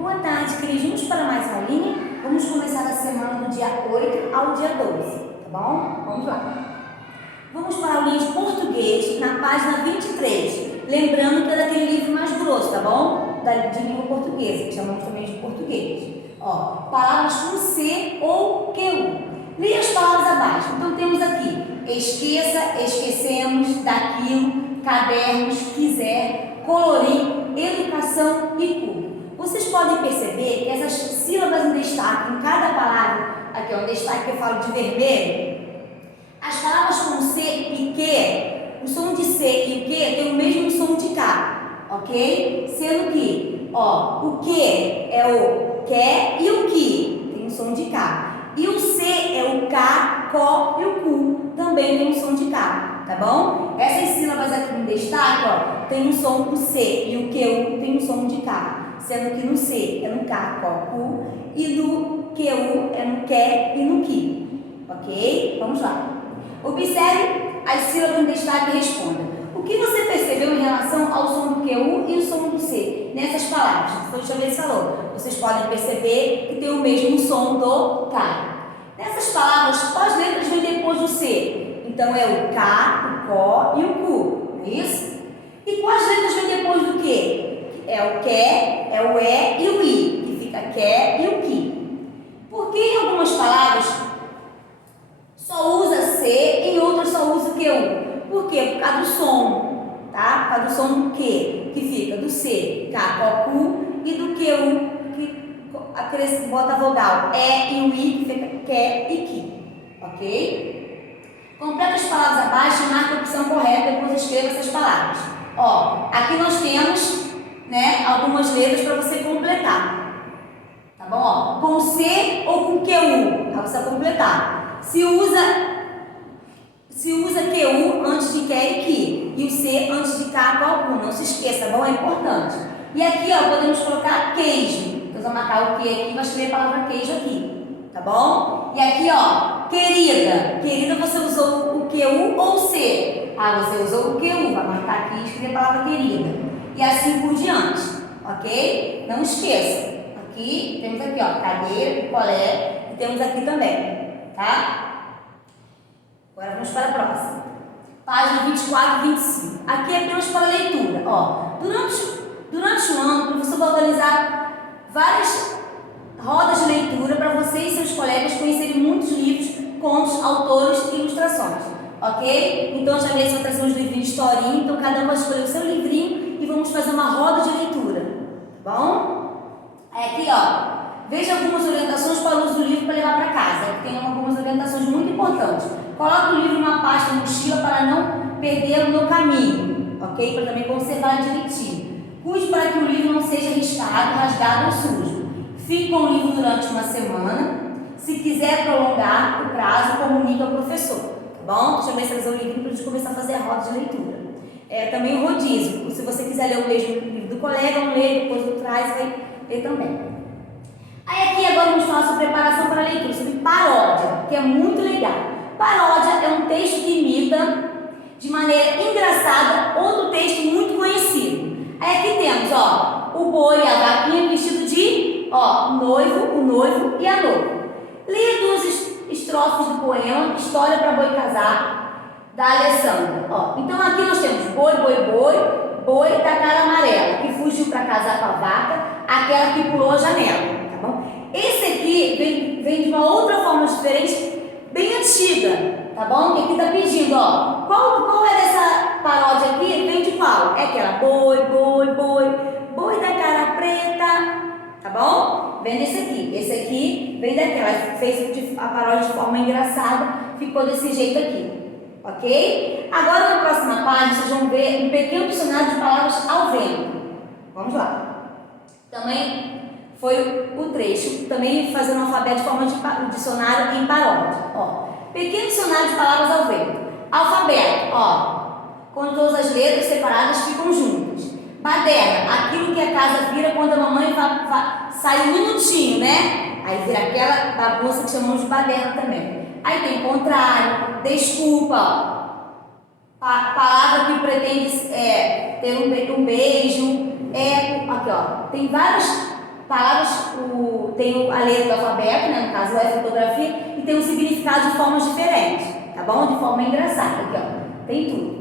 Boa tarde, queridos. Vamos para mais uma aulinha? Vamos começar a semana do dia 8 ao dia 12, tá bom? Vamos lá. Vamos para a aulinha de português na página 23. Lembrando que é daquele livro mais grosso, tá bom? De língua portuguesa, que chamamos também de português. Ó, palavras com C ou QU. Leia as palavras abaixo. Então temos aqui: esqueça, esquecemos, daquilo, cadernos, quiser, colorir, educação e culto. Vocês podem perceber que essas sílabas em destaque em cada palavra, aqui é um destaque que eu falo de vermelho, as palavras com C e Q, o som de C e o Q tem o mesmo som de K, ok? Sendo que, ó, o Q é o QUE e o QUI, tem um som de K. E o C é o K, CO e o CU, também tem um som de K, tá bom? Essas sílabas aqui em destaque, ó, tem um som no C e o QU tem um som de K, sendo que no C é no K, CO, CU e no QU é no QUE e no QUI, ok? Vamos lá. Observe as sílabas em destaque e responda. O que você percebeu em relação ao som do QU e o som do C nessas palavras? Foi o que eu falou. Vocês podem perceber que tem o mesmo som do K. Nessas palavras, quais letras vêm depois do C? Então é o K, o CO e o CU, não é isso? E quais letras vêm depois do Q? É o QUE, é o E e o I, que fica QUE e o QUI. Por que em algumas palavras só usa C e em outras só usa QU? Por quê? Por causa do som, tá? Por causa do som do Q, que fica do C, K, CO, CU, e do QU, que bota a vogal E e o I, que fica QUE e QUI, ok? Completa as palavras abaixo e marque a opção correta, depois escreva essas palavras. Ó, aqui nós temos, né, algumas letras para você completar, tá bom? Ó, com C ou com QU, para você completar. Se usa QU antes de QUE e QUI e o C antes de K, qual não se esqueça, tá bom? É importante. E aqui, ó, podemos colocar queijo. Então, vamos marcar o Q aqui, vai escrever a palavra queijo aqui, tá bom? E aqui, ó, querida. Querida, você usou o QU ou o C? Ah, você usou o QU, vai marcar aqui e escrever a palavra querida. E assim por diante, ok? Não esqueça. Aqui, temos aqui, ó, cadeira, picolé, e temos aqui também, tá? Agora vamos para a próxima. Página 24 e 25. Aqui é apenas para leitura, ó. Durante o ano, o professor vai organizar várias rodas de leitura para você e seus colegas conhecerem muitos livros, contos, autores e ilustrações, ok? Então, já vai trazer uns livrinhos de historinha, então cada um vai escolher o seu livrinho e vamos fazer uma roda de leitura, tá bom? Aí aqui, ó, veja algumas orientações para o uso do livro para levar para casa. Aqui tem algumas orientações muito importantes. Coloque o livro numa pasta na mochila para não perdê-lo no caminho, ok? Para também conservar direitinho. Cuide para que o livro não seja riscado, rasgado ou sujo. Fique com o livro durante uma semana. Se quiser prolongar o prazo, comunique ao professor, tá bom? Deixa eu ver se trazer o livro para a gente começar a fazer a roda de leitura. Também o rodízio. Se você quiser ler o mesmo livro do colega, um lê, depois o traz, vai ler também. Aí aqui agora vamos falar sobre preparação para a leitura, sobre paródia, que é muito legal. Paródia é um texto que imita de maneira engraçada outro texto muito conhecido. Aí aqui temos, ó, o boi e a vaquinha vestido de, ó, o noivo e a noiva. Leia duas estrofes do poema História para Boi Casar, da Alessandra. Ó, então aqui nós temos boi, boi da cara amarela, que fugiu para casar com a vaca, aquela que pulou a janela, tá bom? Esse aqui vem de uma outra forma diferente, bem antiga, tá bom? Que aqui tá pedindo, ó, qual é dessa paródia aqui? Vem de qual? É aquela boi da cara preta, tá bom? Vem desse aqui. Esse aqui vem daquela, fez a paródia de forma engraçada, ficou desse jeito aqui, ok? Agora na próxima página vocês vão ver um pequeno dicionário de palavras ao vento. Vamos lá. Também foi o trecho, também fazendo o alfabeto de forma de dicionário em paródia. Ó, pequeno dicionário de palavras ao vento. Alfabeto, ó, quando todas as letras separadas ficam juntas. Baderna, aquilo que a casa vira quando a mamãe sai um minutinho, né? Aí vira aquela bagunça que chamamos de baderna também. Aí tem contrário, desculpa, ó. Palavra que pretende ter um beijo, eco, aqui ó, tem vários tem a letra do alfabeto, né? No caso, a fotografia, e tem um significado de formas diferentes, tá bom? De forma engraçada, aqui, ó. Tem tudo.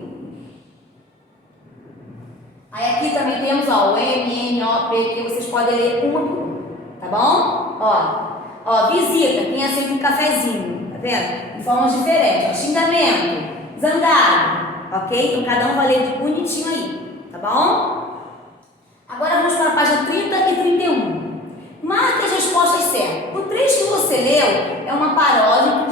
Aí aqui também temos, ó, o M, N, O, P, que vocês podem ler uma por uma, tá bom? Ó, visita, tem assim um cafezinho, tá vendo? De formas diferentes, ó, xingamento, zangado, ok? Então cada um vai ler de bonitinho aí, tá bom? Agora vamos para a página 30 e 31. Marque as respostas certas. O trecho que você leu é uma paródia do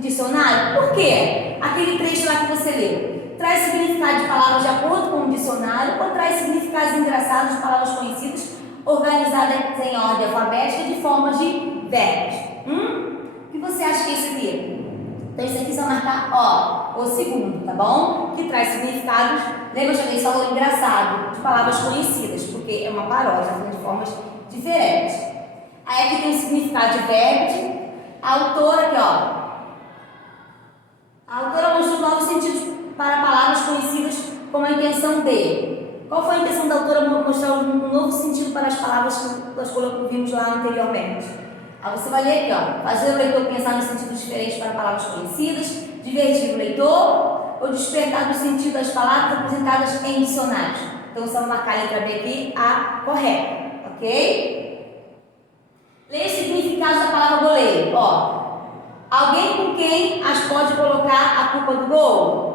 dicionário. Por quê? Aquele trecho lá que você leu traz significado de palavras de acordo com o dicionário ou traz significados engraçados de palavras conhecidas organizadas em ordem alfabética de formas de verbos. O que você acha que é isso aqui? Então isso aqui você vai marcar, ó, o segundo, tá bom? Que traz significados, lembra que a gente falou engraçado, de palavras conhecidas, porque é uma paródia, de formas diferentes. Aí aqui tem o significado de verbo, a autora aqui, ó. A autora mostrou novos sentidos para palavras conhecidas como a intenção de. Qual foi a intenção da autora mostrar um novo sentido para as palavras que nós vimos lá anteriormente? Aí você vai ler aqui, ó. Fazer o leitor pensar nos sentidos diferentes para palavras conhecidas, divertir o leitor ou despertar do sentido das palavras apresentadas em dicionários. Então, só marcar a letra B aqui, a correta, ok? Leia o significado da palavra goleiro, ó. Alguém com quem as pode colocar a culpa do gol?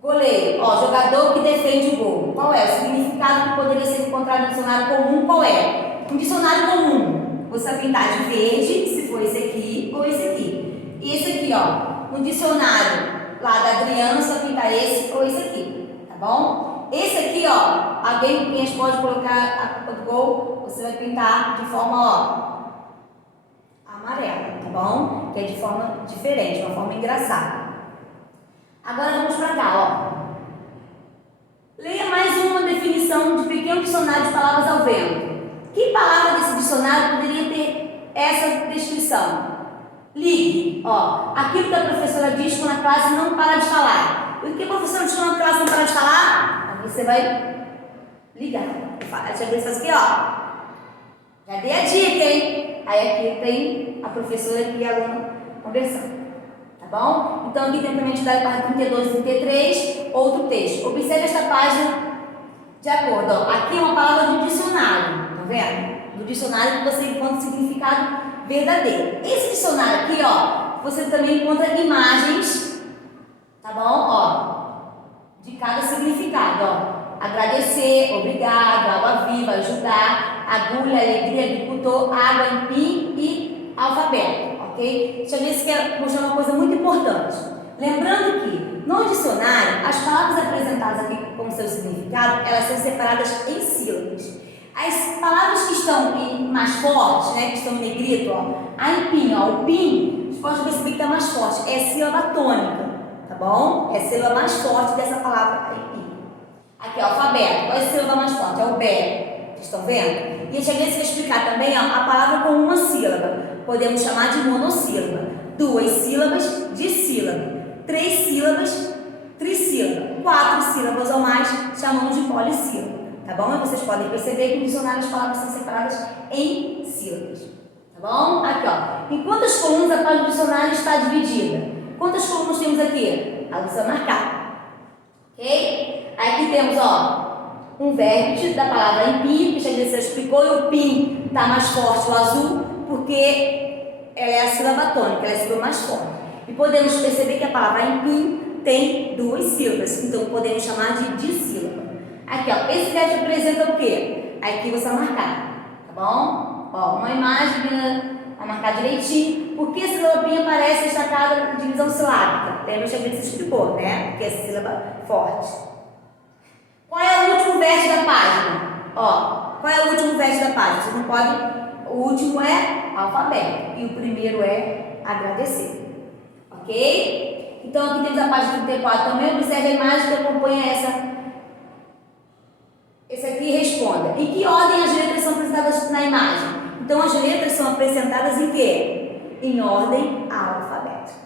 Goleiro, ó, jogador que defende o gol. Qual é? O significado que poderia ser encontrado no dicionário comum, qual é? Um dicionário comum, você vai pintar de verde, se for esse aqui ou esse aqui. E esse aqui, ó, no dicionário lá da Adriana, você vai pintar esse ou esse aqui, tá bom? Esse aqui, ó, alguém com quem as pode colocar a culpa do gol, você vai pintar de forma, ó, amarela, tá bom? Que é de forma diferente, uma forma engraçada. Agora vamos para cá, ó. Leia mais uma definição de pequeno dicionário de palavras ao vento. Que palavra desse dicionário poderia ter essa descrição? Ligue, ó. Aquilo que a professora diz quando a classe não para de falar. E o que a professora diz quando a classe não para de falar? Aí você vai ligar. Já dei isso aqui, ó. Já dei a dica, hein? Aí aqui tem a professora e a aluna conversando. Tá bom? Então aqui tem também a página 32 e 33, outro texto. Observe esta página de acordo. Ó. Aqui é uma palavra do dicionário, tá vendo? Do dicionário que você encontra o significado verdadeiro. Esse dicionário aqui, ó, você também encontra imagens, tá bom? Ó, de cada significado, ó. Agradecer, obrigado, água viva, ajudar, agulha, alegria, agricultor, água, empim e alfabeto. Okay? Deixa eu ver se quer mostrar uma coisa muito importante. Lembrando que no dicionário, as palavras apresentadas aqui com seu significado, elas são separadas em sílabas. As palavras que estão mais fortes, né, que estão em negrito, ó, a empim, ó, o pim, você pode perceber que está mais forte, é sílaba tônica, tá bom? É a sílaba mais forte dessa palavra empim. Aqui, ó, alfabeto, qual é a sílaba mais forte? É o bé, vocês estão vendo? E a gente vai explicar também, ó, a palavra com uma sílaba. Podemos chamar de monossílaba. 2 sílabas, dissílaba. 3 sílabas, trissílaba. 4 sílabas ou mais, chamamos de polissílaba. Tá bom? E vocês podem perceber que no dicionário as palavras são separadas em sílabas. Tá bom? Aqui, ó. Em quantas colunas a página do dicionário está dividida? Quantas colunas temos aqui? A Lúcia marcar. Ok? Aqui temos, ó, um vértice da palavra empim, que já explicou, e o pim está mais forte, o azul, porque ela é a sílaba tônica, ela é a sílaba mais forte. E podemos perceber que a palavra empim tem 2 sílabas, então podemos chamar de dissílaba. Aqui, ó, esse vértice representa o quê? Aqui você vai marcar, tá bom? Ó, uma imagem vai marcar direitinho, porque a sílaba pim aparece destacada de divisão silábica. Lembra que a gente explicou, né? Porque é a sílaba forte. Qual é o último vértice da página? Ó, qual é o último vértice da página? Você não pode. O último é alfabeto e o primeiro é agradecer. Ok? Então aqui temos a página 34 também. Observe a imagem que acompanha essa. Esse aqui responda. Em que ordem as letras são apresentadas na imagem? Então as letras são apresentadas em quê? Em ordem alfabética.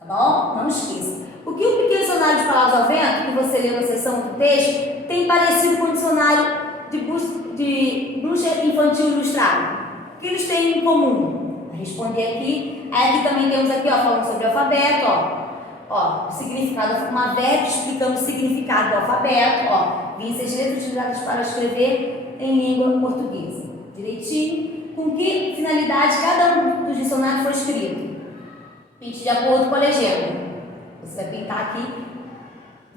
Tá bom? Não esqueça. O que o pequeno dicionário de palavras ao vento, que você leu na seção do texto, tem parecido com o dicionário de bruxa infantil ilustrada? O que eles têm em comum? Vou responder aqui. Aí aqui também temos aqui, ó, falando sobre o alfabeto, ó, o significado, uma verba explicando o significado do alfabeto, ó, 26 letras utilizadas para escrever em língua portuguesa. Direitinho. Com que finalidade cada um dos dicionários foi escrito? Pinte de acordo com a legenda. Você vai pintar aqui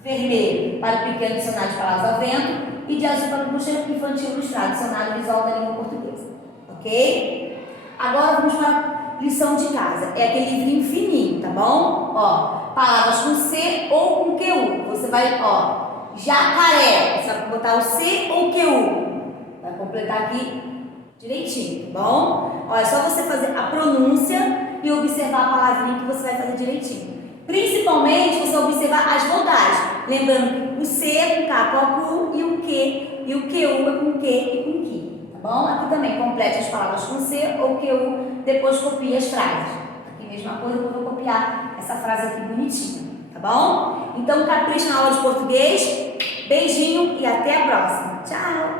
vermelho para o pequeno dicionário de palavras ao vento e de azul para o bruxa infantil ilustrado, dicionário visual da língua portuguesa. Ok? Agora vamos para a lição de casa. É aquele livrinho fininho, tá bom? Ó, palavras com C ou com QU. Você vai, ó, jacaré. Você vai botar o C ou QU. Vai completar aqui direitinho, tá bom? Ó, é só você fazer a pronúncia e observar a palavrinha que você vai fazer direitinho. Principalmente você observar as vogais. Lembrando que o C é com K, com a Q e o Q. E o QU é com Q e com Q. Tá bom? Aqui também complete as palavras com C ou QU, depois copie as frases. Aqui mesma coisa, eu vou copiar essa frase aqui bonitinha. Tá bom? Então capricha na aula de português. Beijinho e até a próxima. Tchau!